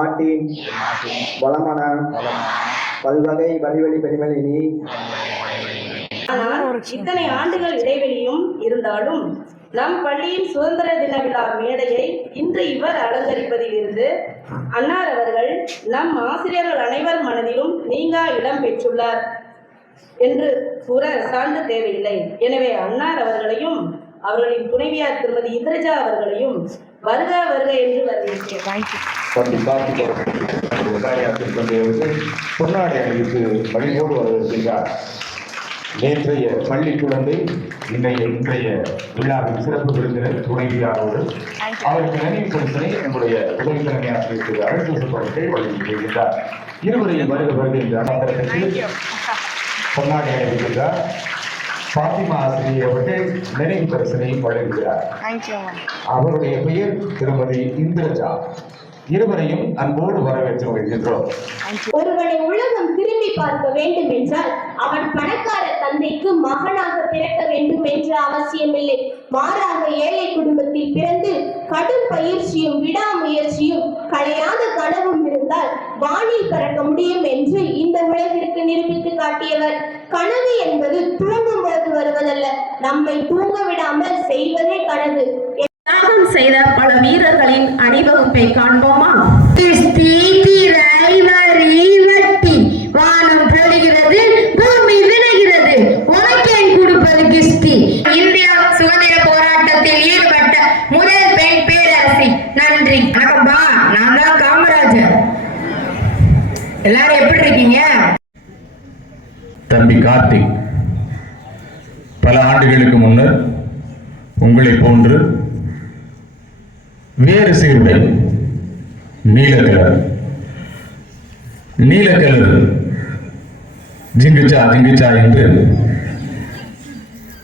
நாட்டின் வளமான பல்வகை வழிவழி ஆனால் இத்தனை ஆண்டுகள் இடைவெளியும் இருந்தாலும் நம் பள்ளியின் சுதந்திர தின விழா மேடையை இன்று இவர் அலங்கரிப்பதிலிருந்து அன்னார் அவர்கள் நம் ஆசிரியர்கள் அனைவர் மனதிலும் நீங்கா இடம் பெற்றுள்ளார் என்று கூற சான்று தேவையில்லை. எனவே அன்னார் அவர்களையும் அவர்களின் துணைவியார் திருமதி இந்திரஜா அவர்களையும் வருக வருக என்று வரவேற்கிறேன். தம்பி கார்த்திக் அவர்கள் உரையாற்றிக் கொண்டிருந்தது பொன்னாடை அணிவித்து வழிபோடு வரவேற்கின்றார் நேற்றைய பள்ளி குழந்தை இன்றைய இன்றைய விழாவின் சிறப்பு விருந்தினர் துணைவியாரோடு அவருக்கு நினைவு பரிசனை நம்முடைய உதவி தலைமை ஆசிரியர் அழகு சுப்பவர்கள் வழங்கி வருகின்றார் இருவரையும் வருக வருக என்று அமர்ந்ததற்கு பொன்னாடை அணிவிக்கின்றார் பாத்திமா ஆசிரியர் அவர்கள் நினைவு பரிசனை வழங்குகிறார். அவருடைய பெயர் திருமதி இந்திரஜா. இருவரையும் அன்போடு வரவேற்று வருகின்றோம் ஒருவனை உலகம் திரும்பி பார்க்க வேண்டும் என்றால் அவன் பணக்கார தந்தைக்கு மகனாக பிறக்க வேண்டும் என்ற அவசியமில்லை. மாறாக ஏழை குடும்பத்தில் பிறந்து கடும் பயிற்சியும் விடாமுயற்சியும் கலையாத கனவும் இருந்தால் வானில் பறக்க முடியும் என்று இந்த உலகிற்கு நிரூபித்து காட்டியவர். கனவு என்பது தூங்கும் பொழுது வருவதல்ல. நம்மை தூங்க விடாமல் செய்வதே கனவு. தியாகம் செய்த பல வீரர்களின் அணிவகுப்பை காண்போமா? வானம் பொழிகிறது பூமி விளைகிறது உனக்கேன் கொடுப்பது கிஸ்தி. இந்தியா சுதந்திர போராட்டத்தில் ஈடுபட்ட முதல் பெண் பேரரசி. நன்றி. வணக்கம்பா நான் தான் காமராஜர். எல்லாரும் எப்படி இருக்கீங்க? தம்பி கார்த்திக் பல ஆண்டுகளுக்கு முன்னர் உங்களை போன்று வேறு சீருடை நீலக்கலர். நீலக்கலர் ஜிங்குச்சா ஜிங்குச்சா என்று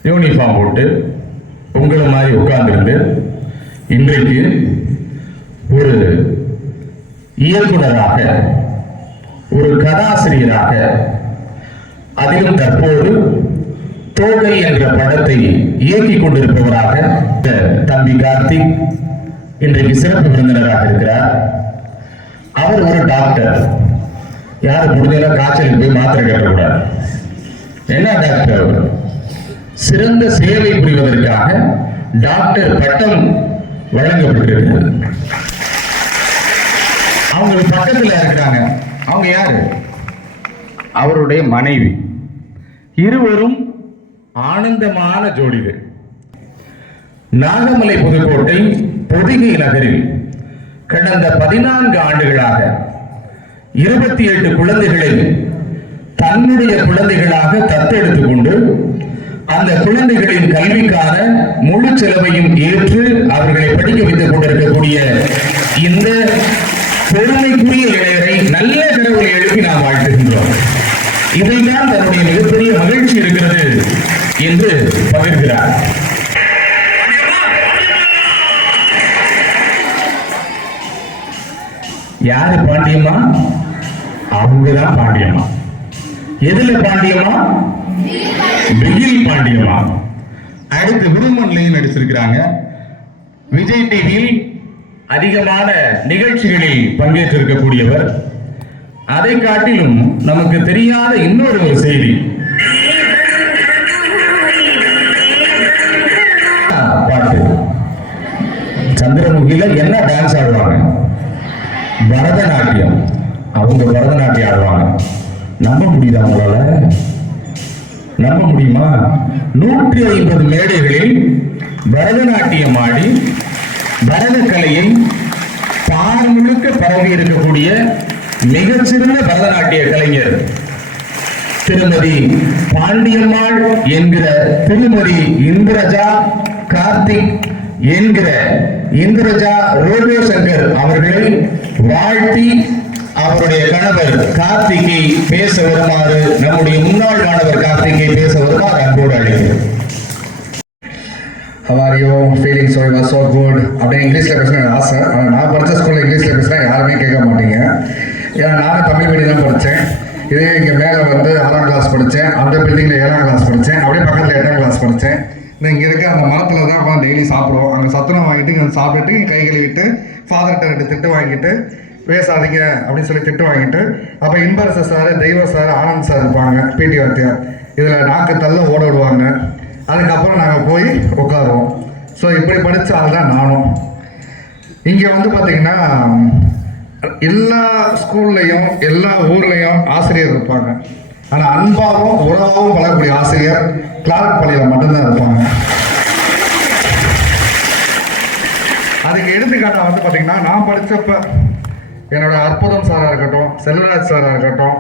யூனிஃபார்ம் போட்டு உங்களை மாதிரி உட்கார்ந்துருந்து இன்றைக்கு ஒரு இயக்குனராக ஒரு கதாசிரியராக அதிலும் தற்போது தோகை என்ற படத்தை இயக்கிக் கொண்டிருப்பவராக தம்பி கார்த்திக் இன்றைக்கு சிறப்பு விருந்தினராக இருக்கிறார். அவர் ஒரு டாக்டர் யார் முடிஞ்சா காய்ச்சலுக்கு போய் மாத்திரை கட்டக்கூடாது. என்ன டாக்டர் அவர்? சிறந்த சேவை புரிவதற்காக டாக்டர் பட்டம் வழங்கப்பட்டிருக்கிறது. அவங்களுக்கு பக்கத்தில் இருக்கிறாங்க. அவங்க யாரு? அவருடைய மனைவி. இருவரும் ஆனந்தமான ஜோடிகள். நாகமலை புதுக்கோட்டை பொதிகை நகரில் கடந்த பதினான்கு ஆண்டுகளாக இருபத்தி எட்டு குழந்தைகளை தன்னுடைய குழந்தைகளாக தத்தெடுத்துக் கொண்டு அந்த குழந்தைகளின் கல்விக்கான முழு செலவையும் ஏற்று அவர்களை படிக்க வைத்துக் கொண்டிருக்கக்கூடிய இந்த பெருமைக்குரிய இளையரை நல்ல கடவுளை எழுப்பி நாம் வாழ்த்துகின்றோம். இதைத்தான் தன்னுடைய மிகப்பெரிய மகிழ்ச்சி இருக்கிறது என்று பகிர்கிறார். யாரு பாண்டியம்மா? அவங்கதான் பாண்டியம்மா. எதுல பாண்டியம்மா? பிகில் பாண்டியம்மா. அடுத்து விருமன்லையும் நடிச்சிருக்கிறாங்க. விஜய் டிவியில் அதிகமான நிகழ்ச்சிகளில் பங்கேற்றிருக்கக்கூடியவர். அதை காட்டிலும் நமக்கு தெரியாத இன்னொரு ஒரு செய்தி. பாட்டு. சந்திரமுகில என்ன டான்ஸ் ஆடுவாங்க? பரதநாட்டியம். அவங்க பரதநாட்டியம் ஆடுவாங்க. நம்ப முடியுதா உங்களால? நம்ப முடியுமா? நூற்றி ஐம்பது மேடைகளில் பரதநாட்டியம் ஆடி பரதக்கலையை பார் முழுக்க பரவி இருக்கக்கூடிய மிகச்சிறந்த பரதநாட்டிய கலைஞர் திருமதி பாண்டியம்மாள் என்கிற திருமதி இந்திரஜா கார்த்திக் என்கிற இந்திரஜா ரோடியோ சங்கர் அவர்களை வாழ்த்தி அவருடைய கணவர் கார்த்திகை பேச வருமாறு நம்முடைய முன்னாள் மாணவர் கார்த்திகை பேச வருமாறு அன்போடு அழைக்கிறேன் how are you feeling so Feeling so good was அப்படியே இங்கிலீஷில் பேசினா எனக்கு ஆசை. ஆனால் நான் படித்த ஸ்கூலில் இங்கிலீஷில் பேசினா யாருமே கேட்க மாட்டீங்க. ஏன்னா நானும் தமிழ் மீடியம் தான் படித்தேன் இதே இங்கே மேலே வந்து ஆறாம் கிளாஸ் படித்தேன் அந்த பில்டிங்கில் ஏழாம் கிளாஸ் படித்தேன் அப்படியே பக்கத்தில் எட்டாம் கிளாஸ் படித்தேன் இங்கே இருக்க அந்த மரத்தில் தான் உட்காந்து டெய்லி சாப்பிடுவோம். அங்கே சத்துணம் வாங்கிட்டு இங்கே வந்து சாப்பிட்டுட்டு கை கழுவிட்டு ஃபாதர்கிட்ட ரெண்டு திட்டு வாங்கிட்டு பேசாதீங்க அப்படின்னு சொல்லி திட்டு வாங்கிட்டு அப்போ இன்பரச சார் தெய்வ சார் ஆனந்த் சார் இருப்பாங்க பிடி வாத்தியார். இதில் நாக்கு தள்ள ஓட விடுவாங்க. அதுக்கப்புறம் நாங்கள் போய் உட்காருவோம். ஸோ இப்படி படித்த ஆள் தான் நானும். இங்கே வந்து பார்த்தீங்கன்னா எல்லா ஸ்கூல்லையும் எல்லா ஊர்லேயும் ஆசிரியர் இருப்பாங்க. ஆனால் அன்பாகவும் உறவாகவும் பழகக்கூடிய ஆசிரியர் கிளார்க் பள்ளியில் மட்டும்தான் இருப்பாங்க. அதுக்கு எடுத்துக்காட்டா வந்து பார்த்தீங்கன்னா நான் படித்தப்ப என்னோட அற்புதம் சாராக இருக்கட்டும் செல்வராஜ் சாராக இருக்கட்டும்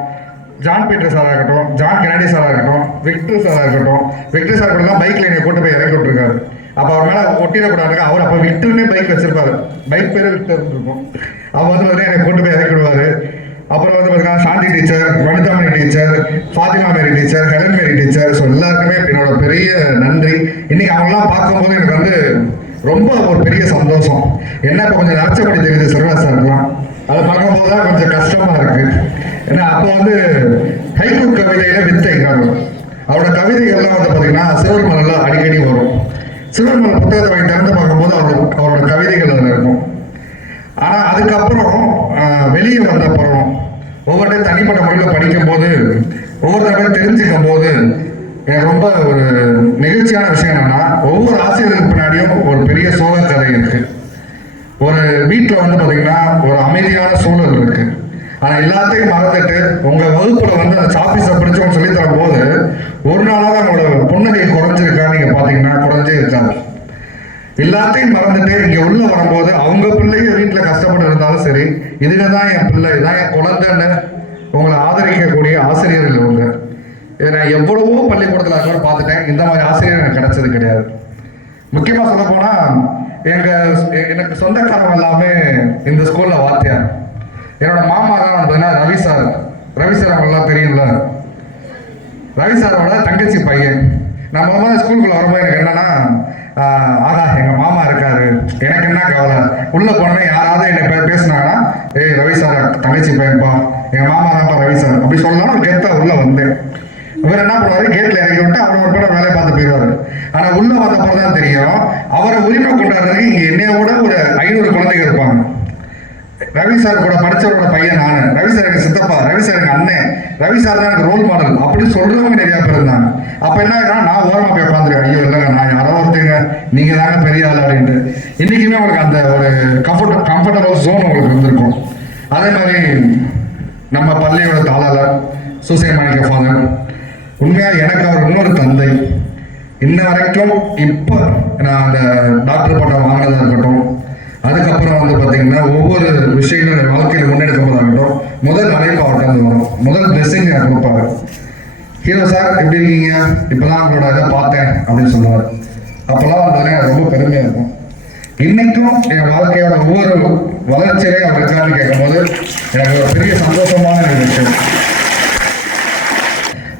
ஜான் பீட்டர் சாராக இருக்கட்டும் ஜான் கெனடி சாராக இருக்கட்டும் விக்டர் சாராக இருக்கட்டும் விக்டர் சார் கூட தான் பைக்கில் என்னை கூட்டு போய் இறக்கி விட்டுருக்காரு. அப்போ அவர் மேலே ஒட்டிடக்கூடாது அவர் அப்போ விக்டர்னே பைக் வச்சிருப்பாரு. பைக் பேர் விக்டர் இருக்கும் அவர் வந்து பார்த்தீங்கன்னா என்னை கூட்டு போய் இறக்கி விடுவாரு. அப்புறம் வந்து பார்த்தீங்கன்னா Shanthi teacher Vanithamani teacher Fathima Mary teacher Helen Mary teacher. So எல்லாருக்குமே என்னோட பெரிய நன்றி. இன்னைக்கு அவங்களாம் பார்க்கும்போது எனக்கு வந்து ரொம்ப ஒரு பெரிய சந்தோஷம். என்ன இப்போ கொஞ்சம் நரச்சப்படி தெரியுது சிறுவாசா சார்லாம் அதை பார்க்கும்போது தான் கொஞ்சம் கஷ்டமா இருக்கு. ஏன்னா அப்போ வந்து ஹைக்கூ கவிதையில வித்தை காரணம் அவரோட கவிதைகள்லாம் வந்து பார்த்தீங்கன்னா சிவர்மலெல்லாம் அடிக்கடி வரும். சிவர்மலை புத்தகத்தை வாங்கி திறந்து பார்க்கும்போது அவரோட அவரோட கவிதைகள் அதில் இருக்கும். ஆனால் அதுக்கப்புறம் வெளியே வந்த அப்புறம் ஒவ்வொரு தனிப்பட்ட முறையில் படிக்கும்போது ஒவ்வொரு தடவையும் தெரிஞ்சுக்கும் போது எனக்கு ரொம்ப ஒரு நெகிழ்ச்சியான விஷயம் என்னன்னா ஒவ்வொரு ஆசிரியருக்கு பின்னாடியும் ஒரு பெரிய சோக கதை இருக்கு. ஒரு வீட்டில் வந்து பார்த்தீங்கன்னா ஒரு அமைதியான சூழல் இருக்கு. ஆனால் எல்லாத்தையும் மறந்துட்டு உங்கள் வகுப்பில் வந்து அந்த சாப்பீஸை பிடிச்சவங்க சொல்லி தரும் போது ஒரு நாளாக உங்களோட புன்னகை குறைஞ்சிருக்கா நீங்கள் பார்த்தீங்கன்னா குறைஞ்சே இருக்காது. எல்லாத்தையும் மறந்துட்டு இங்கே உள்ளே வரும்போது அவங்க பிள்ளைங்க வீட்டுல கஷ்டப்பட்டு இருந்தாலும் சரி இதுல தான் என் பிள்ளை இதான் என் குழந்தைன்னு உங்களை ஆதரிக்கக்கூடிய ஆசிரியர்கள் இவங்க. இதை நான் எவ்வளவோ பள்ளிக்கூடத்தில் அது பார்த்துட்டேன். இந்த மாதிரி ஆசிரியர் எனக்கு கிடைச்சது கிடையாது. முக்கியமாக சொல்ல போனால் எங்கள் எனக்கு சொந்தக்காரங்க எல்லாமே இந்த ஸ்கூலில் வாத்தியார். என்னோட மாமா தான் பார்த்தீங்கன்னா ரவி சார். ரவி சார் அவங்களாம் தெரியும்ல? ரவி சாரோட தங்கச்சி பையன். நான் முத முதல்ல ஸ்கூலுக்குள்ள வரும்போது எனக்கு என்னென்னா ஆஹ், எங்க மாமா இருக்காரு. எனக்கு என்ன கவலை? உள்ள போனோன்னே யாராவது என்னை பே- ஏய் ரவி சார் தங்கச்சி பையன்பா எங்க மாமா தான்ப்பா ரவி சார் அப்படி சொல்லலாம் கெத்தா உள்ள வந்தேன். இவர் என்ன பண்ணுவாரு? கேட்ல இறங்கி விட்டு அவர் ஒரு படம் வேலையை பார்த்து போயிடுவாரு. ஆனா உள்ள வந்தப்பறம் தான் தெரியும் அவரை உரிமை கொண்டாடுறதுக்கு இங்க என்னைய விட ஒரு ஐநூறு குழந்தைங்க இருப்பாங்க. ரவி சார் கூட படிச்சவரோட பையன் நானு ரவி சார் எனக்கு சித்தப்பா ரவி சார் எனக்கு அண்ணன் ரவி சார் தான் எனக்கு ரோல் மாடல் அப்படி சொல்றவங்க நிறைய பேர் இருந்தாங்க. அப்ப என்ன நான் ஓரமா போய் உட்காந்துருக்கேன் ஐயோ இல்லைங்க நான் யாரோ ஒருத்தங்க நீங்க தாங்க பெரிய ஆள் அப்படின்ட்டு. இன்னைக்குமே உங்களுக்கு அந்த ஒரு கம்ஃபர்ட் கம்ஃபர்டபுள் ஜோன் உங்களுக்கு வந்திருக்கும். அதே மாதிரி நம்ம பள்ளியோட தாளாளர் சூசை மாணிக்க ஃபாதர் உண்மையா எனக்கு அவர் இன்னொரு தந்தை. இன்ன வரைக்கும் இப்போ நான் அந்த டாக்டர் பட்டம் வாங்கினதாக இருக்கட்டும் அதுக்கப்புறம் வந்து பார்த்தீங்கன்னா ஒவ்வொரு விஷயங்களும் என் வாழ்க்கையில் முன்னெடுக்க போதாகட்டும் முதல் அழைப்பு அவர்கிட்ட வரும். முதல் பிளெஸிங் எனக்கு கொடுப்பாரு. ஹீரோ சார் எப்படி இருக்கீங்க? இப்பதான் உங்களோட இதை பார்த்தேன் அப்படின்னு சொல்லுவார். அப்பெல்லாம் வந்து எனக்கு ரொம்ப பெருமையா இருக்கும். இன்னைக்கும் என் வாழ்க்கையோட ஒவ்வொரு வளர்ச்சியிலே அவர் இருக்கான்னு கேட்கும்போது எனக்கு ஒரு பெரிய சந்தோஷமான விஷயம்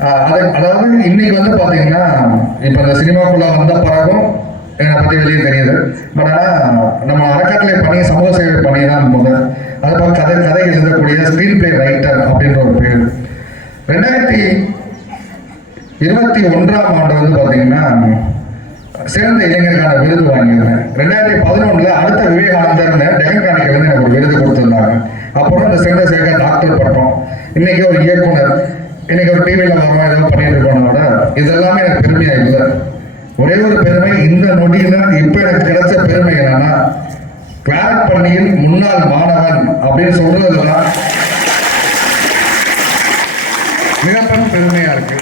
அது- அதாவது இன்னைக்கு வந்து பாத்தீங்கன்னா இப்ப இந்த சினிமாக்குள்ள வந்த பிறகும் என்னை பற்றி வெளியே தெரியுது. பட் ஆனால் நம்ம அறக்கட்டளை பணி சமூக சேவை பணி தான் முதல். அது பார்த்து கதை கதை எழுதக்கூடிய ஸ்கிரீன் பிளே ரைட்டர் அப்படின்ற ஒரு பேர். ரெண்டாயிரத்தி இருபத்தி ஒன்றாம் ஆண்டு வந்து பார்த்தீங்கன்னா சிறந்த இளைஞருக்கான விருது வாங்கியிருந்தேன். ரெண்டாயிரத்தி பதினொன்றில் அடுத்த விவேகானந்தர்னு டெகன் காணிக்கை வந்து எனக்கு ஒரு விருது கொடுத்துருந்தாங்க. அப்புறம் இந்த சிறந்த சேகர் டாக்டர் பட்டம். இன்னைக்கு ஒரு இயக்குனர் இன்னைக்கு ஒரு டிவியில் வரோம் ஏதோ பண்ணிட்டு கூட இதெல்லாமே எனக்கு பெருமையாக இல்லை. ஒரே ஒரு பெருமை இந்த நொடியில இப்ப எனக்கு கிடைச்ச பெருமை என்னன்னா கிளாரட் பள்ளியின் முன்னாள் மாணவன் அப்படின்னு சொல்றதுலாம் மிகப்பெரும் பெருமையா இருக்கு.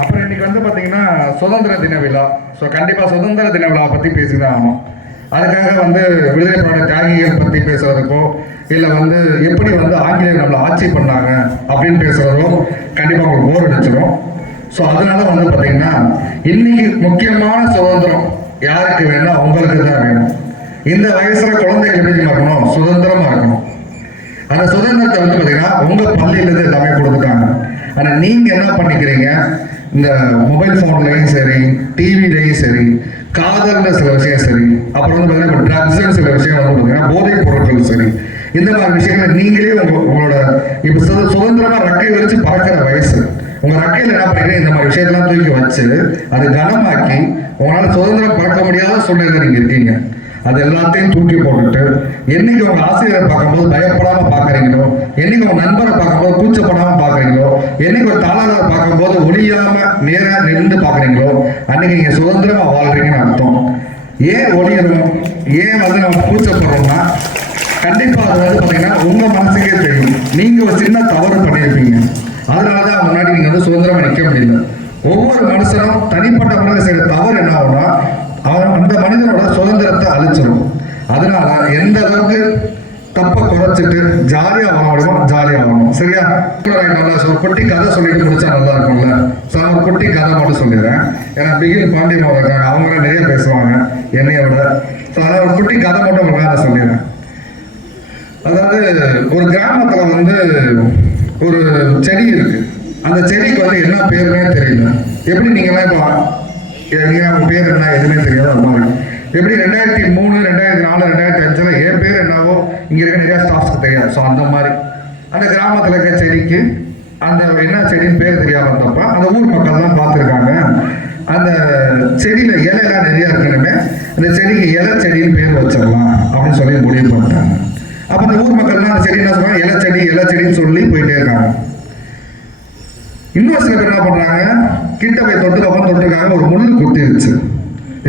அப்புறம் இன்னைக்கு வந்து பாத்தீங்கன்னா சுதந்திர தின விழா. ஸோ கண்டிப்பா சுதந்திர தின விழாவை பத்தி பேசிதான் ஆகணும். அதுக்காக வந்து விடுதலை போராட்ட தியாகிகள் பற்றி பேசுறதுக்கோ இல்லை வந்து எப்படி வந்து ஆங்கிலேயர் நம்மளை ஆட்சி பண்ணாங்க அப்படின்னு பேசுறதோ கண்டிப்பாக உங்களுக்கு போர் அடிச்சிடும் ஸோ அதனால வந்து பார்த்தீங்கன்னா இன்னைக்கு முக்கியமான சுதந்திரம் யாருக்கு வேணும் அவங்களுக்கு தான் வேணும். இந்த வயசுல குழந்தைகள் எப்படி இருக்கணும்? சுதந்திரமா இருக்கணும். அந்த சுதந்திரத்தை வந்து பார்த்தீங்கன்னா உங்க பள்ளியில இருந்து எல்லாமே கொடுத்துட்டாங்க. ஆனால் நீங்க என்ன பண்ணிக்கிறீங்க? இந்த மொபைல் ஃபோன்லையும் சரி டிவிலையும் சரி காதல்ன்ற சில விஷயம் சரி அப்புறம் வந்து பார்த்தீங்கன்னா ட்ரக்ஸ் சில விஷயம் வந்து பார்த்தீங்கன்னா போதைப் பொருட்கள் சரி இந்த மாதிரி விஷயங்களை நீங்களே உங்க உங்களோட இப்போ சுதந்திரமா ரெக்கை வச்சு பறக்கிற வயசு. உங்க ரக்கையில என்ன பண்ணீங்க இந்த மாதிரி விஷயத்தெல்லாம் தூக்கி வச்சு அது கனமாக்கி உங்களால சுதந்திரம் பார்க்க முடியாத சூழ்நிலை நீங்க இருக்கீங்க. அது எல்லாத்தையும் தூக்கி போட்டுட்டு என்னைக்கு உங்க ஆசிரியரை பார்க்கும்போது பயப்படாம பாக்குறீங்களோ என்னைக்கு உங்க நண்பரை பார்க்கும்போது கூச்சப்படாம பாக்குறீங்களோ என்னைக்கு ஒரு தாளாளரை பார்க்கும்போது ஒளியாம நேரா நின்று பாக்குறீங்களோ அன்னைக்கு நீங்க சுதந்திரமா வாழ்றீங்கன்னு அர்த்தம். ஏன் ஒளியணும்? ஏன் வந்து நம்ம கூச்சப்படுறோம்னா கண்டிப்பா அது வந்து பாத்தீங்கன்னா உங்க மனசுக்கே தெரியும். நீங்க ஒரு சின்ன தவறு பண்ணியிருப்பீங்க. அதனாலதான் முன்னாடி நீங்கள் வந்து சுதந்திரமாக நிற்க முடியல. ஒவ்வொரு மனுஷனும் தனிப்பட்ட முறையில் செய்யற தவறு என்ன ஆகும்னா அவன் அந்த மனிதனோட சுதந்திரத்தை அழிச்சிடும் அதனால எந்த அளவுக்கு தப்பை குறைச்சிட்டு ஜாலியாக வாழ முடியுமோ ஜாலியாக வாழணும் சரியா நல்லா சொல் குட்டி கதை சொல்லிட்டு முடிச்சா நல்லா இருக்கும்ல. ஸோ நான் குட்டி கதை மட்டும் சொல்லிடுறேன். ஏன்னா பிகில் பாண்டியமா இருக்காங்க அவங்க நிறைய பேசுவாங்க என்னைய விட. ஸோ அதான் ஒரு குட்டி கதை மட்டும் உங்களுக்கு நான் சொல்லிடுறேன். அதாவது ஒரு கிராமத்தில் வந்து ஒரு செடி இருக்கு. அந்த செடிக்கு வந்து என்ன பேருனே தெரியல. எப்படி நீங்களாம் இப்போ அவங்க பேர் என்ன எதுவுமே தெரியாது அது மாதிரி. எப்படி ரெண்டாயிரத்தி மூணு ரெண்டாயிரத்தி நாலு ரெண்டாயிரத்தி அஞ்சில் என் பேர் என்னவோ இங்கே இருக்க நிறையா ஸ்டாஃப்ஸ்க்கு தெரியாது. ஸோ அந்த மாதிரி. அந்த கிராமத்தில் இருக்க செடிக்கு அந்த என்ன செடின்னு பேர் தெரியாமல் இருந்தப்ப அந்த ஊர் மக்கள் தான் பார்த்துருக்காங்க. அந்த செடியில் இலையெல்லாம் நிறையா இருக்கணுமே அந்த செடிக்கு இலை செடின்னு பேர் வச்சிடலாம் அப்படின்னு சொல்லி முடிவு பண்ணிட்டாங்க. அப்ப அந்த ஊர் மக்கள்லாம் அந்த செடி என்ன சொல்றாங்க? இலை செடி இலை செடின்னு சொல்லி போயிட்டே இருக்காங்க. இன்னொரு சில பேர் என்ன பண்றாங்க? கிட்ட போய் தொட்டுக்கப்புறம் தொட்டுருக்காங்க. ஒரு முள்ளு குத்திருச்சு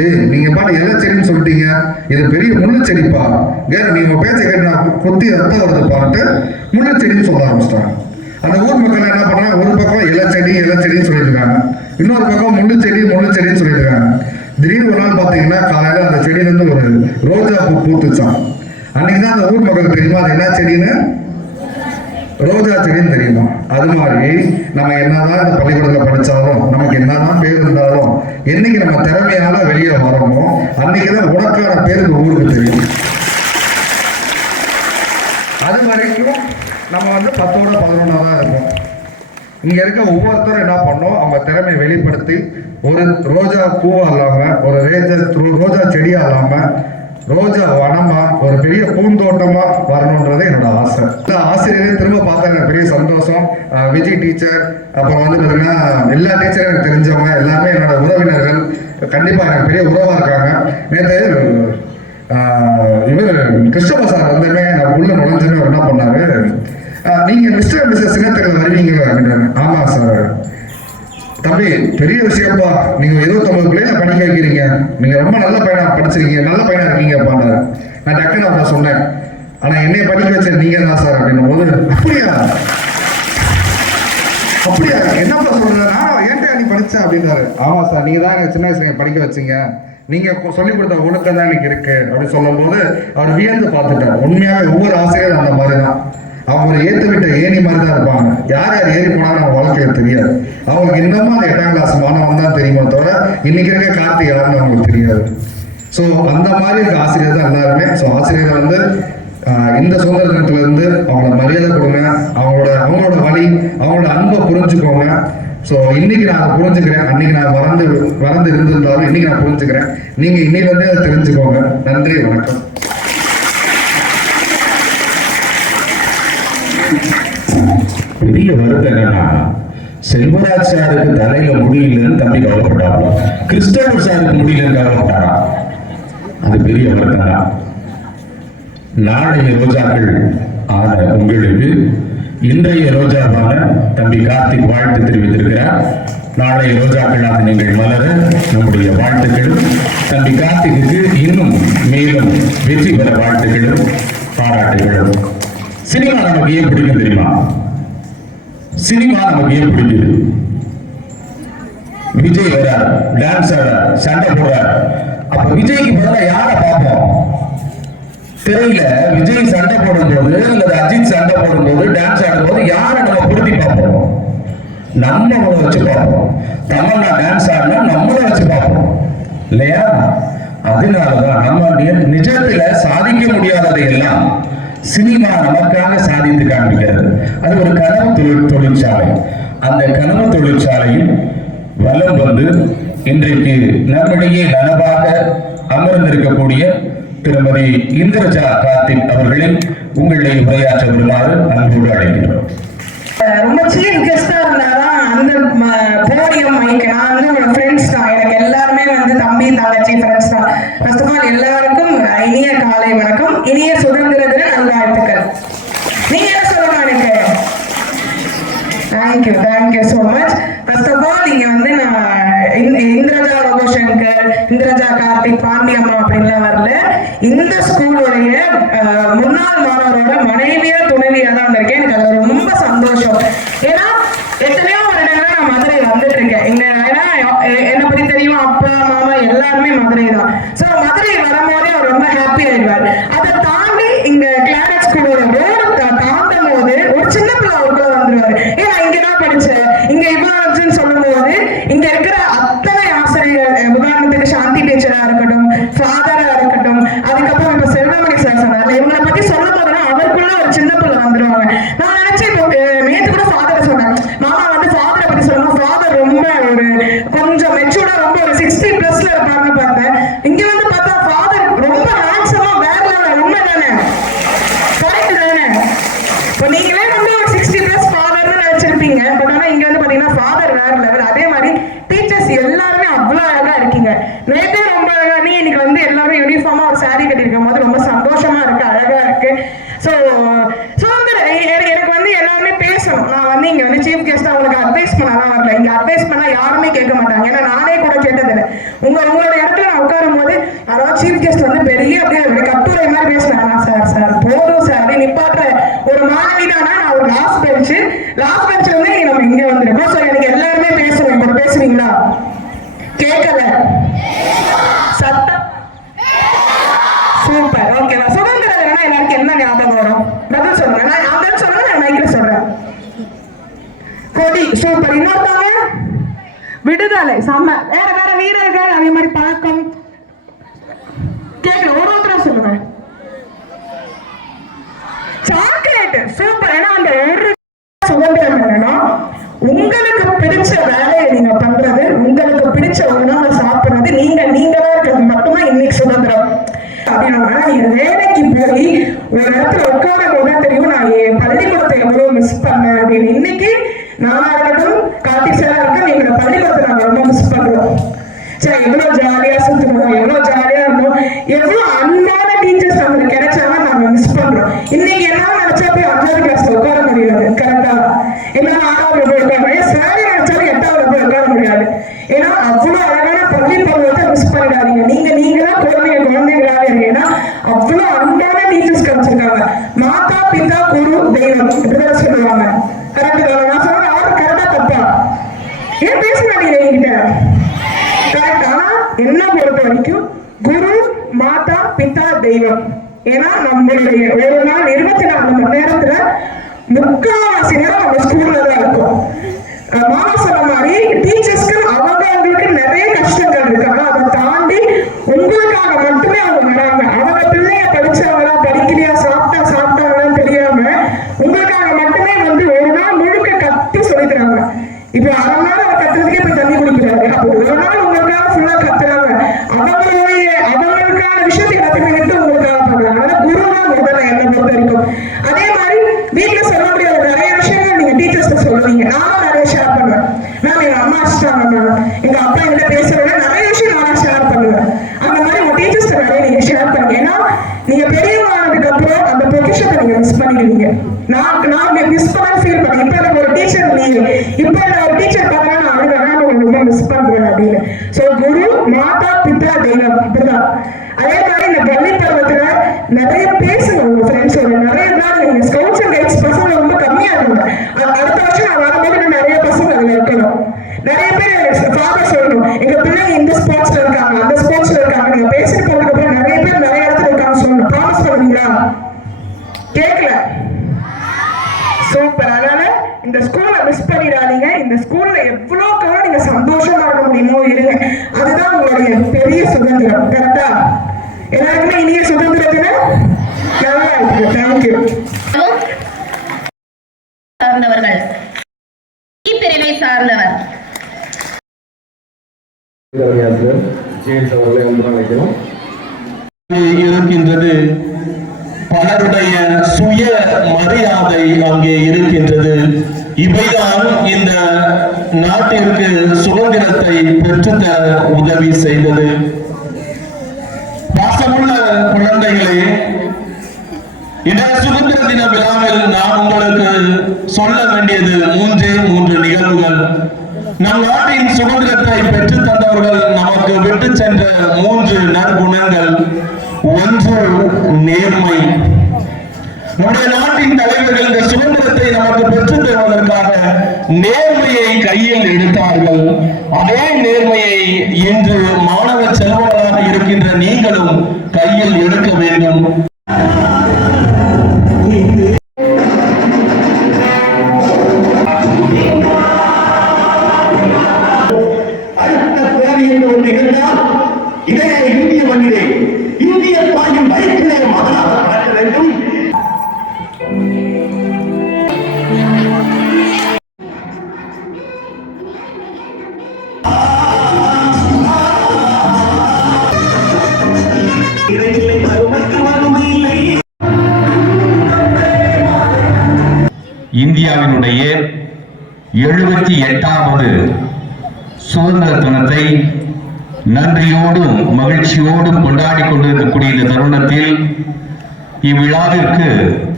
ஏய் நீங்க பாட்டு இலை செடின்னு சொல்லிட்டீங்க. இது பெரிய முள்ளு செடிப்பா. ஏன் நீங்க உங்க பேச்ச கேட்டு நான் குத்தி ரத்தம் வருது பாட்டு முள்ளு செடின்னு சொல்ல ஆரம்பிச்சிட்டாங்க. அந்த ஊர் மக்கள் என்ன பண்றாங்க? ஒரு பக்கம் இலை செடி இலை செடின்னு சொல்லிட்டு இருக்காங்க. இன்னொரு பக்கம் முள்ளு செடி முள்ளு செடின்னு சொல்லிட்டு இருக்காங்க. திடீர்னு ஒரு நாள் பாத்தீங்கன்னா காலையில அந்த செடியில இருந்து ஒரு ரோஜா பூ பூத்துச்சான் அன்னைக்கு தான் அந்த ஊர் மக்களுக்கு தெரியுமா? அது என்ன செடின்னு? ரோஜா செடின்னு தெரியுமா? அது மாதிரி நம்ம என்னதான் இந்த பள்ளிக்கூடத்தில் படிச்சாலும் நமக்கு என்னதான் பேர் இருந்தாலும் என்னைக்கு நம்ம திறமையால வெளியே வரோமோ அன்னைக்கு தான் உனக்கான பேர் இந்த ஊருக்கு தெரியும். அது வரைக்கும் நம்ம வந்து பத்தோட பதினொன்னா தான் இருப்போம். இங்க இருக்க ஒவ்வொருத்தரும் என்ன பண்ணோம்? அவங்க திறமையை வெளிப்படுத்தி ஒரு ரோஜா பூவாக இல்லாம ஒரு ரேஜா ரோஜா செடியாக இல்லாம ரோஜா வனமா ஒரு பெரிய பூந்தோட்டமா வரணுன்றது என்னோட ஆசை. இந்த ஆசிரியரே திரும்ப பார்த்தா எனக்கு பெரிய சந்தோஷம். விஜய் டீச்சர் அப்புறம் வந்து பார்த்தீங்கன்னா எல்லா டீச்சரும் எனக்கு தெரிஞ்சவங்க எல்லாமே என்னோட உறவினர்கள் கண்டிப்பா எனக்கு பெரிய உறவா இருக்காங்க. நேற்று இவர் கிருஷ்ணபா சார் வந்துமே நான் உள்ள நுழைஞ்சுமே அவர் என்ன பண்ணாரு? நீங்க மிஸ்டர் மிஸ்ஸஸ் சின்னத்திரையில் வருவீங்க அப்படின்றாங்க ஆமா சார். தம்பி பெரிய விஷயம்ப்பா. நீங்க இருபத்தொன்பது பிள்ளைங்க படிக்க வைக்கிறீங்க நீங்க ரொம்ப நல்ல பையனா படிச்சிருக்கீங்க. நல்ல பையனா இருக்கீங்கப்பாண்டாரு நான் டக்குன்னு அவர்கிட்ட சொன்னேன். ஆனா என்னைய படிக்க வச்ச நீங்க தான் சார் அப்படின்னும் போது அப்படியா? அப்படியா? என்னப்பா சொல்ற நான் ஏன்டா நீ படிச்ச? அப்படின்னாரு. ஆமா சார் நீங்க தான் சின்ன வயசுல படிக்க வச்சீங்க. நீங்க கு- சொல்லிக் கொடுத்த ஒழுக்கம் தான் எனக்கு இருக்கு. அப்படின்னு சொல்லும்போது அவர் வியந்து பார்த்துட்டார். உண்மையாவே ஒவ்வொரு ஆசிரியரும் அந்த மாதிரி தான் அவங்க ஏத்து விட்ட ஏணி மாதிரி தான் இருப்பாங்க. யார் யார் ஏறி போனாலும் அவங்க வாழ்க்கையில தெரியாது. அவங்களுக்கு இன்னமும் அந்த எட்டாம் கிளாஸ் மாணவன் தான் தெரியுமா தவிர இன்னைக்கு இருக்க கார்த்தி யாருன்னு அவங்களுக்கு தெரியாது. ஸோ அந்த மாதிரி இருக்க ஆசிரியர் தான் எல்லாருமே. ஸோ ஆசிரியரை வந்து இந்த சுதந்திர தினத்துல இருந்து அவங்கள மரியாதை கொடுங்க. அவங்களோட அவங்களோட வழி அவங்களோட அன்பை புரிஞ்சுக்கோங்க. ஸோ இன்னைக்கு நான் அதை புரிஞ்சுக்கிறேன். அன்னைக்கு நான் மறந்து மறந்து இருந்திருந்தாலும் இன்னைக்கு நான் புரிஞ்சுக்கிறேன். நீங்க இன்னையில இருந்தே அதை தெரிஞ்சுக்கோங்க. நன்றி வணக்கம். பெரிய வருத்தம் என்னன்னா செல்வராஜ் சாருக்கு தலையில முடியலன்னு தம்பி கவலைப்பட்டாப்ல. கிறிஸ்டோபர் சாருக்கு முடியலன்னு கவலைப்பட்டாரா? அது பெரிய வருத்தம் தான். நாளைய ரோஜாக்கள் ஆன உங்களுக்கு இன்றைய ரோஜாவான தம்பி கார்த்திக் வாழ்த்து தெரிவித்திருக்கிறார். நாளைய ரோஜாக்களாக நீங்கள் மலர நம்முடைய வாழ்த்துக்களும் தம்பி கார்த்திக்கு இன்னும் மேலும் வெற்றி பெற வாழ்த்துக்களும் பாராட்டுகளும். சினிமா நமக்கு ஏன் பிடிக்கும் தெரியுமா? சினிமா நமக்கு ஏன் பிடிக்குது விஜய் வரார் டான்ஸ் ஆடுறார் சண்டை போடுறார் அப்ப விஜய்க்கு பதிலாக யாரை பார்ப்போம்? திரையில விஜய் சண்டை போடும்போது அல்லது அஜித் சண்டை போடும்போது டான்ஸ் ஆடும்போது யாரை நம்ம பொருத்தி பார்ப்போம்? நம்மளை வச்சு பார்ப்போம். தமிழ்னா டான்ஸ் ஆடினா நம்மளை வச்சு பார்ப்போம். இல்லையா? அதனாலதான் நம்ம நிஜத்துல சாதிக்க முடியாததை எல்லாம் சினிமா நமக்காக சாதித்து காண்பிக்கிறது. அது ஒரு கனவு தொழில் தொழிற்சாலை. அந்த கனவு தொழிற்சாலையில் வலம் வந்து இன்றைக்கு நம்மிடையே நனவாக அமர்ந்திருக்கக்கூடிய திருமதி இந்திரஜா கார்த்திக் அவர்களை உங்களிடையே உரையாற்ற வருமாறு அன்போடு அழைக்கிறோம் ரொம்ப சீஃப் கெஸ்டா இருந்தாதான் அந்த போடியம் மைக் நான் வந்து உங்களோட ஃப்ரெண்ட்ஸ் தான் எனக்கு எல்லாருமே வந்து தங்கச்சி ஃப்ரெண்ட்ஸ் தான் ஃபர்ஸ்ட் ஆஃப் ஆல் எல்லாருக்கும் இனிய காலை வணக்கம். இனிய சுதந்திர தின நல்வாழ்த்துக்கள். நீங்க என்ன சொல்லணும் எனக்கு? Thank you thank you so much first of all நீங்க வந்து நான் இந்திரஜா ரகுசங்கர் இந்திரஜா கார்த்திக் பாண்டி அம்மா அப்படின்லாம் வரல. இந்த ஸ்கூலுடைய முன்னாள் மாணவரோட மனைவியா துணைவியா தான் வந்திருக்கேன். எனக்கு அது ரொம்ப சந்தோஷம். ஏன்னா எத்தனையோ வருடங்களா நான் மதுரை வந்துட்டு இருக்கேன். இங்க அப்பா மாமா எல்லாருமே மதுரை தான் ஸோ மதுரை வரும்போதே அவர் ரொம்ப ஹாப்பி ஆயிடுவார். அதை தாண்டி இங்க கிளாரட் ஸ்கூலோட ரோடு தாண்டும் போது ஒரு சின்ன பிள்ளை அவருக்குள்ள வந்துருவாரு. ஏன் இங்கதான் படிச்சேன் இங்க இவ்வளவு சொல்லும் போது இங்க இருக்கிற அத்தனை ஆசிரியர்கள் அஹ் உதாரணத்துக்கு சாந்தி டீச்சரா இருக்கட்டும் ஃபாதரா இருக்கட்டும் அதுக்கப்புறம் இப்ப செல்வமணி சார் சொன்னார்ல இவங்களை பத்தி சொல்லும் போதுலாம் அவருக்குள்ள ஒரு சின்ன பிள்ளை வந்துருவாங்க நான் நினைச்சேன் இப்போ அஹ் நேத்து கூட ஃபாதரை சொன்னேன் மாமா வந்து ஃபாதரை பத்தி சொல்லணும் ஃபாதர் ரொம்ப ஒரு கொஞ்சம் மெச்சூர்டா ரொம்ப ஒரு சிக்ஸ்டி பிளஸ்ல இருப்பாருன்னு பார்த்தேன் இங்க வந்து பார்த்தா ஃபாதர் ரொம்ப ஹேண்ட்ஸமா வேற லெவல் உண்மை தானே கரெக்ட் தானே இப்போ நீங்களே வந்து ஒரு சிக்ஸ்டி பிளஸ் ஃபாதர்னு நினைச்சிருப்பீங்க பட் ஆனா இங்க வந்து பாத்தீங்கன்னா ஃபாதர் வேற லெவல் அதே மாதிரி டீச்சர்ஸ் எல்லாருமே அவ்வளோ அழகா இருக்கீங்க நேத்தே ரொம்ப அழகா நீ இன்னைக்கு வந்து எல்லாரும் யூனிஃபார்மா ஒரு saree கட்டியிருக்கும் போது ரொம்ப சந்தோஷமா இருக்கு அழகா இருக்கு ஸோ சுதந்திர எனக்கு எனக்கு வந்து எல்லாருமே பேசணும் நான் வந்து இங்க வந்து சீஃப் கெஸ்ட் உங்களுக்கு அட்வைஸ் பண்ணலாம் வரல இங்க அட்வைஸ் பண்ணா யாருமே கேட்க மாட்டாங்க ஏன்னா நானே கூட கேட்டதில்லை உங்க உங்களோட இடத்துல நான் உட்காரும் போது யாராவது சீஃப் கெஸ்ட் வந்து பெரிய அப்படியே கட்டுரை மாதிரி பேசினாங்க சார் சார்? போதும் சார் அப்படி நிப்பாட்டுற ஒரு மாணவி தானா நான் ஒரு லாஸ்ட் பெஞ்சு லாஸ்ட் பெஞ்ச்ல இருந்து இங்க நம்ம இங்க வந்திருக்கோம் ஸோ எனக்கு எல்லாருமே பேசணும் இப்போ பேசுவீங்களா கேட்கல சத்தம் சூப்பர் ஓகேவா சுதந்திர தினம் எல்லாருக்கும் என்ன ஞாபகம் வரும் பதில் சொல்லுங்க நான் நான் பதில் சொல்றேன் நான் மைக்கில் சொல்றேன் கொடி சூப்பர் இன்னொருத்தவங்க விடுதலை செம்ம வேற வேற வீரர்கள் அதே மாதிரி பழக்கம் கேட்கல ஒரு ஒருத்தரா சொல்லுங்க சாக்லேட் சூப்பர் ஏன்னா அந்த ஒரு சுதந்திரம் என்னன்னா உங்களுக்கு பிடிச்ச வேலையை நீங்க பண்றது உங்களுக்கு பிடிச்ச உணவை சாப்பிடுறது நீங்க நீங்களா இருக்கிறது மட்டும்தான் இன்னைக்கு சுதந்திரம் அப்படின்னா நீங்க வேலைக்கு போய் ஒரு இடத்துல உட்கார போது தெரியும் நான் என் பள்ளிக்கூடத்தை எவ்வளவு மிஸ் பண்ணேன் அப்படின்னு. இன்னைக்கு நானா இருக்கட்டும் கார்த்திக் சாரா இருக்கட்டும் எங்களோட பள்ளிக்கூடத்தை நாங்க ரொம்ப மிஸ் பண்றோம். சார் எவ்வளவு ஜாலியா சுத்தணும் எவ்வளவு ஜாலியா இருந்தோம் எவ்வளவு அன்பான டீச்சர்ஸ் நம்மளுக்கு கிடைச்சாலும் நாங்க மிஸ் பண்றோம். இன்னைக்கு என்ன நினைச்சா போய் அஞ்சாவது கிளாஸ்ல உட்கார முடியாது கரெக்டா எல்லாம் ஆறாவது போய் உட்கார ஏன் சாரி நினைச்சாலும் எட்டாவது போய் உட்கார முடியாது. ஏன்னா அவ்வளவு அழகான பள்ளி பருவத்தை மிஸ் பண்ணிடாதீங்க. நீங்க குழந்தைங்களாவே ஏன்னா அவ்வளவு அன்பான டீச்சர்ஸ் கிடைச்சிருக்காங்க. மாதா பிதா குரு தெய்வம் இப்படிதான் சொல்லுவாங்க. கரெக்ட் தான்? நான் சொல்றேன் அவர் கரெக்டா தப்பா? ஏன் பேச மாட்டீங்க என்கிட்ட? கரெக்ட் ஆனா என்ன பொறுத்த வரைக்கும் குரு மாதா பிதா தெய்வம். ஏன்னா நம்மளுடைய ஒரு நாள் இருபத்தி நாலு மணி நேரத்துல முக்காவாசி நேரம் நம்ம ஸ்கூல்ல தான் இருக்கும். மாணவ மாமா சொன்ன மாதிரி டீச்சர்ஸ்க்கு அவங்க அவங்களுக்கு நிறைய கஷ்டங்கள் இருக்கு ஆனா அதை தாண்டி உங்களுக்காக மட்டுமே அவங்க வராங்க அவங்க பிள்ளைய படிச்சவங்களா படிக்கலையா சாப்பிட்டா சாப்பிட்டாங்களான்னு தெரியாம உங்களுக்காக மட்டுமே வந்து ஒரு நாள் முழுக்க கத்தி சொல்லித் தராங்க இப்ப அரை நாள் அவர் கத்துறதுக்கே போய் தண்ணி குடிக்கிறாரு அப்போ ஒரு நாள் உங்களுக்காக ஃபுல்லா கத்துறாங்க அவங்களுடைய அவங்களுக்கான விஷயத்தை எல்லாத்தையுமே விட்டு உங்களுக்காக பண்றாங்க அதனால குரு தான் முதல்ல என்னை பொறுத்த வரைக்கும் அதே மாதிரி வீட்டுல சொல்ல முடியாத நிறைய விஷயங்கள் நீங்க டீச்சர்ஸ் சொல்லுவீங்க. நானும் நிறைய ஷேர் பண்ணுவேன். மேம் எங்க அம்மா அடிச்சிட்டாங்க மேம் எங்க அப்பா என்கிட்ட பேசுறத நிறைய விஷயம் நான் ஷேர் பண்ணுவேன். அந்த மாதிரி உங்க டீச்சர்ஸ் நிறைய நீங்க ஷேர் பண்ணுங்க. ஏன்னா நீங்க பெரியவங்க ஆனதுக்கு அப்புறம் அந்த பொக்கிஷத்தை நீங்க மிஸ் பண்ணிடுவீங்க. நான் நான் மிஸ் பண்ண ஃபீல் பண்ணேன் இப்ப எனக்கு ஒரு டீச்சர் நீ இப்ப நான் ஒரு டீச்சர் பார்த்தா நான் அழுவேன். நான் ரொம்ப மிஸ் பண்றேன் அப்படின்னு. சோ குரு மாதா பிதா தெய்வம் இப்படிதான். அதே மாதிரி இந்த பள்ளி பருவத்தை நிறைய பேசுங்க உங்க ஃப்ரெண்ட்ஸோட நிறைய நாள் நீங்க ஸ்கவுட்ஸ் அண்ட் கைட்ஸ் பசங்க ரொம்ப கம்மியா இருந்தாங்க அடுத்த வருஷம் நான் வரும்போது நிறைய பசங்க அதுல இருக்கணும். நிறைய பேர் ஃபாதர் சொல்லணும் எங்க பிள்ளைங்க இந்த ஸ்போர்ட்ஸ்ல இருக்காங்க அந்த ஸ்போர்ட்ஸ்ல இருக்காங்க. நீங்க பேசிட்டு போனதுக்கு அப்புறம் நிறைய பேர் நிறைய இடத்துல இருக்காங்க சொல்லணும். ப்ராமிஸ் பண்ணுவீங்களா? கேட்கல சூப்பர் அதனால இந்த ஸ்கூலை மிஸ் பண்ணிடாதீங்க. இந்த ஸ்கூல்ல எவ்வளவு கவனம் நீங்க சந்தோஷமா இருக்க முடியுமோ இருங்க. அதுதான் உங்களுடைய பெரிய சுதந்திரம். கரெக்டா எல்லாருக்குமே இனிய சுதந்திரம் தேங்க்யூ சார்ந்தவர்கள். பிரிவை சார்ந்தவர். இருக்கின்றது. பலருடைய சுய மரியாதை அங்கே இருக்கின்றது. இவைதான் இந்த நாட்டிற்கு சுதந்திரத்தை பெற்றுத்தர உதவி செய்தது. பாசமுள்ள குழந்தைகளே இந்த சுதந்திர தின விழாவில் நான் உங்களுக்கு சொல்ல வேண்டியது மூன்றே மூன்று நிகழ்வுகள். நம் நாட்டின் சுதந்திரத்தை பெற்று தந்தவர்கள் நமக்கு விட்டு சென்ற மூன்று நற்குணங்கள். ஒன்று நேர்மை. நம்முடைய நாட்டின் தலைவர்கள் இந்த சுதந்திரத்தை நமக்கு பெற்றுத் தருவதற்காக நேர்மையை கையில் எடுத்தார்கள். அதே நேர்மையை இன்று மாணவ செல்வங்களாக இருக்கின்ற நீங்களும்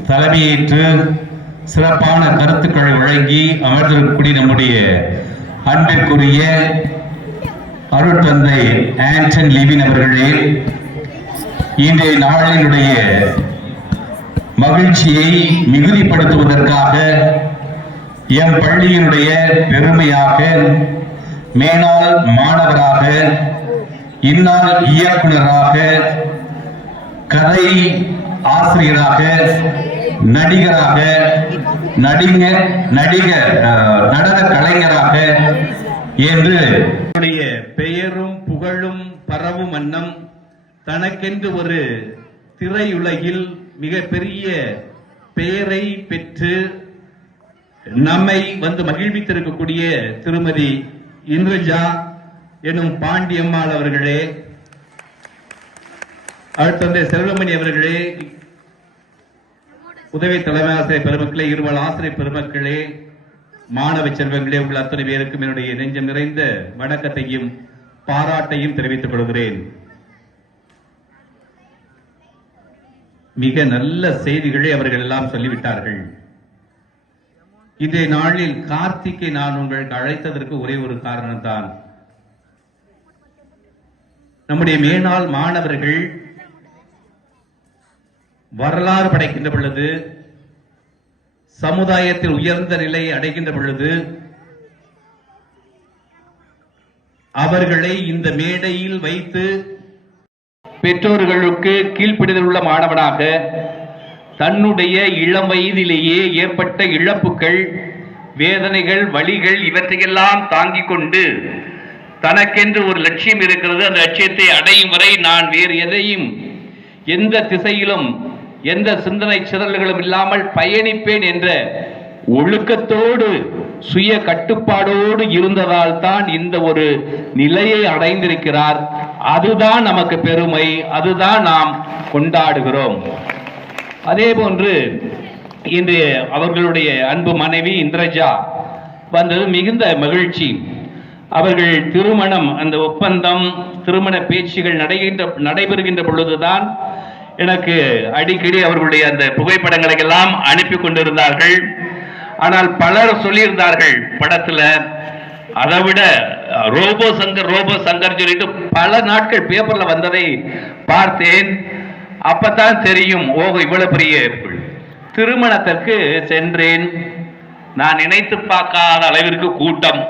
தலைமையேற்று சிறப்பான கருத்துக்களை வழங்கி அமர்ந்திருக்கக்கூடிய நம்முடைய அன்பிற்குரிய அருட்தந்தை ஆண்டன் லிவின் அவர்களே இன்றைய நாளினுடைய மகிழ்ச்சியை மிகுதிப்படுத்துவதற்காக எம் பள்ளியினுடைய பெருமையாக மேனால் மாணவராக இன்னால் இயக்குனராக கதை ஆசிரியராக நடிகராக நடிக நடிகர் நடன கலைஞராக என்று என்னுடைய பெயரும் புகழும் பரவும் வண்ணம் தனக்கென்று ஒரு திரையுலகில் மிகப்பெரிய பெயரை பெற்று நம்மை வந்து மகிழ்வித்திருக்கக்கூடிய திருமதி இந்திரஜா எனும் பாண்டியம்மாள் அவர்களே அடுத்தந்த செல்வமணி அவர்களே உதவி தலைமை ஆசிரியர் பெருமக்களே இருவல் ஆசிரியர் பெருமக்களே மாணவ செல்வங்களே உங்கள் அத்தனை பேருக்கும் என்னுடைய நெஞ்சம் நிறைந்த வணக்கத்தையும் பாராட்டையும் தெரிவித்துக் கொள்கிறேன். மிக நல்ல செய்திகளை அவர்கள் எல்லாம் சொல்லிவிட்டார்கள். இன்றைய நாளில் கார்த்திகை நான் உங்களுக்கு அழைத்ததற்கு ஒரே ஒரு காரணம்தான். நம்முடைய மேனாள் மாணவர்கள் வரலாறு படைக்கின்ற பொழுது சமுதாயத்தில் உயர்ந்த நிலையை அடைகின்ற பொழுது அவர்களை இந்த மேடையில் வைத்து பெற்றோர்களுக்கு கீழ்ப்பிடிதல் உள்ள மாணவனாக தன்னுடைய இளம் வயதிலேயே ஏற்பட்ட இழப்புகள் வேதனைகள் வலிகள் இவற்றையெல்லாம் தாங்கிக் கொண்டு தனக்கென்று ஒரு லட்சியம் இருக்கிறது. அந்த லட்சியத்தை அடையும் வரை நான் வேறு எதையும் எந்த திசையிலும் எந்த சிந்தனை சிதறல்களும் இல்லாமல் பயணிப்பேன் என்ற ஒழுக்கத்தோடு சுய கட்டுப்பாடோடு இருந்ததால் தான் இந்த ஒரு நிலையை அடைந்திருக்கிறார். அதுதான் நமக்கு பெருமை அதுதான் நாம் கொண்டாடுகிறோம். அதே போன்று இன்று அவர்களுடைய அன்பு மனைவி இந்திரஜா வந்தது மிகுந்த மகிழ்ச்சி. அவர்கள் திருமணம் அந்த ஒப்பந்தம் திருமண பேச்சுகள் நடைகின்ற நடைபெறுகின்ற பொழுதுதான் எனக்கு அடிக்கடி அவர்களுடைய அந்த புகைப்படங்களை எல்லாம் அனுப்பி கொண்டிருந்தார்கள். ஆனால் பலர் சொல்லியிருந்தார்கள் படத்துல அதை விட ரோபோ சங்கர் ரோபோ சங்கர் சொல்லிட்டு பல நாட்கள் பேப்பர்ல வந்ததை பார்த்தேன். அப்பதான் தெரியும் ஓஹோ இவ்வளவு பெரிய திருமணத்திற்கு சென்றேன். நான் நினைத்து பார்க்காத அளவிற்கு கூட்டம்.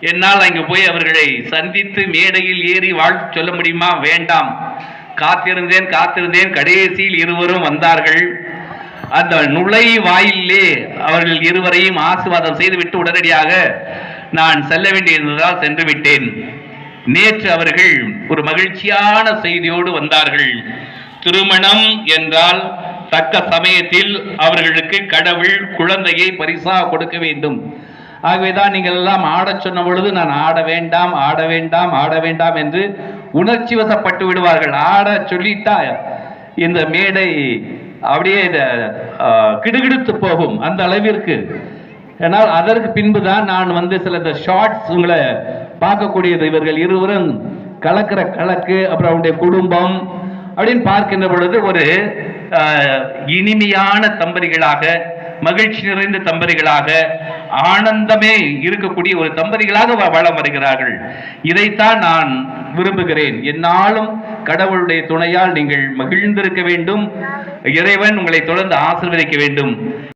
என்னால் அங்கு போய் அவர்களை சந்தித்து மேடையில் ஏறி வாழ்த்து சொல்ல முடியுமா? வேண்டாம். காத்திருந்தேன் காத்திருந்தேன். கடைசியில் இருவரும் வந்தார்கள். அந்த நுழை வாயிலே அவர்கள் இருவரையும் ஆசிர்வாதம் செய்துவிட்டு உடனடியாக நான் செல்ல வேண்டியிருந்ததால் சென்று விட்டேன். நேற்று அவர்கள் ஒரு மகிழ்ச்சியான செய்தியோடு வந்தார்கள். திருமணம் என்றால் தக்க சமயத்தில் அவர்களுக்கு கடவுள் குழந்தையை பரிசாக கொடுக்க வேண்டும். ஆகவேதான் நீங்கள் எல்லாம் ஆடச் சொன்ன பொழுது நான் ஆட வேண்டாம் ஆட வேண்டாம் ஆட வேண்டாம் என்று உணர்ச்சி வசப்பட்டு விடுவார்கள். ஆட சொல்லிட்டா இந்த மேடை அப்படியே இத, கிடுகிடுத்து போகும். அந்த அளவிற்கு. ஆனால் அதற்கு பின்பு தான் நான் வந்து சில இந்த ஷார்ட்ஸ் உங்களை பார்க்கக்கூடியது. இவர்கள் இருவரும் கலக்கிற கலக்கு அப்புறம் அவருடைய குடும்பம் அப்படின்னு பார்க்கின்ற பொழுது ஒரு இனிமையான தம்பதிகளாக மகிழ்ச்சி நிறைந்த தம்பதிகளாக ஆனந்தமே இருக்கக்கூடிய ஒரு தம்பதிகளாக வளம் வருகிறார்கள். இதைத்தான் நான் விரும்புகிறேன். என்னாலும் கடவுளுடைய துணையால் நீங்கள் மகிழ்ந்திருக்க வேண்டும். இறைவன் உங்களை தொடர்ந்து ஆசீர்வதிக்க வேண்டும்.